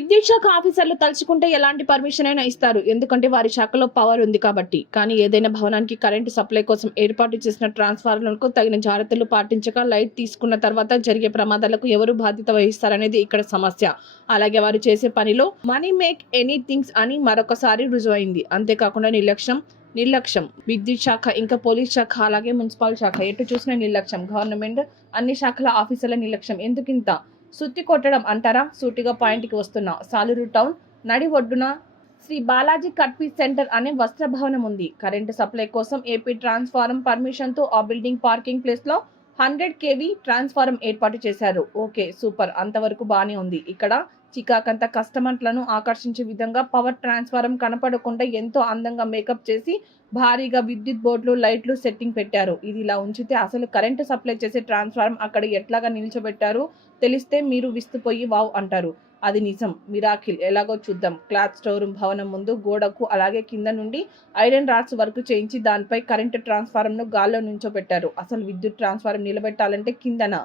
విద్యుత్ శాఖ ఆఫీసర్లు తలుచుకుంటే ఎలాంటి పర్మిషన్ అయినా ఇస్తారు, ఎందుకంటే వారి శాఖలో పవర్ ఉంది కాబట్టి. కానీ ఏదైనా భవనానికి కరెంటు సప్లై కోసం ఏర్పాటు చేసిన ట్రాన్స్ఫార్మర్లకు తగిన జాగ్రత్తలు పాటించక లైట్ తీసుకున్న తర్వాత జరిగే ప్రమాదాలకు ఎవరు బాధ్యత వహిస్తారనేది ఇక్కడ సమస్య. అలాగే వారు చేసే పనిలో మనీ మేక్ ఎనీథింగ్స్ అని మరొకసారి రుజువైంది. అంతేకాకుండా నిర్లక్ష్యం విద్యుత్ శాఖ, ఇంకా పోలీస్ శాఖ, అలాగే మున్సిపల్ శాఖ, ఎటు చూసిన నిర్లక్ష్యం. గవర్నమెంట్ అన్ని శాఖల ఆఫీసర్ల నిర్లక్ష్యం. ఎందుకింత సుత్తి కొట్టడం అంటారా? సూటిగా పాయింట్కి వస్తున్నా. సాలూరు టౌన్ నడి ఒడ్డున శ్రీ బాలాజీ కట్పీస్ సెంటర్ అనే వస్త్ర భవనం ఉంది. కరెంటు సప్లై కోసం ఏపీ ట్రాన్స్ఫార్మర్ పర్మిషన్ తో ఆ బిల్డింగ్ పార్కింగ్ ప్లేస్ లో 100 kV ట్రాన్స్ఫార్మర్ ఏర్పాటు చేశారు. ఓకే, సూపర్, అంతవరకు బానే ఉంది. ఇక్కడ చికాకంత కస్టమర్లను ఆకర్షించే విధంగా పవర్ ట్రాన్స్ఫార్మర్ కనపడకుండా ఎంతో అందంగా మేకప్ చేసి భారీగా విద్యుత్ బోర్డులు, లైట్లు సెట్టింగ్ పెట్టారు. ఇది ఇలా ఉంచితే అసలు కరెంటు సప్లై చేసే ట్రాన్స్ఫార్మర్ అక్కడ ఎట్లాగా నిల్చోబెట్టారు తెలిస్తే మీరు విస్తుపోయి వావ్ అంటారు. అది నిజం, మిరాకిల్. ఎలాగో చూద్దాం. క్లాత్ స్టోర్ రూమ్ భవనం ముందు గోడకు అలాగే కింద నుండి ఐరన్ రాడ్స్ వరకు చేయించి దానిపై కరెంటు ట్రాన్స్ఫార్మర్ ను గాల్లో నుంచోబెట్టారు. అసలు విద్యుత్ ట్రాన్స్ఫార్మర్ నిలబెట్టాలంటే కిందన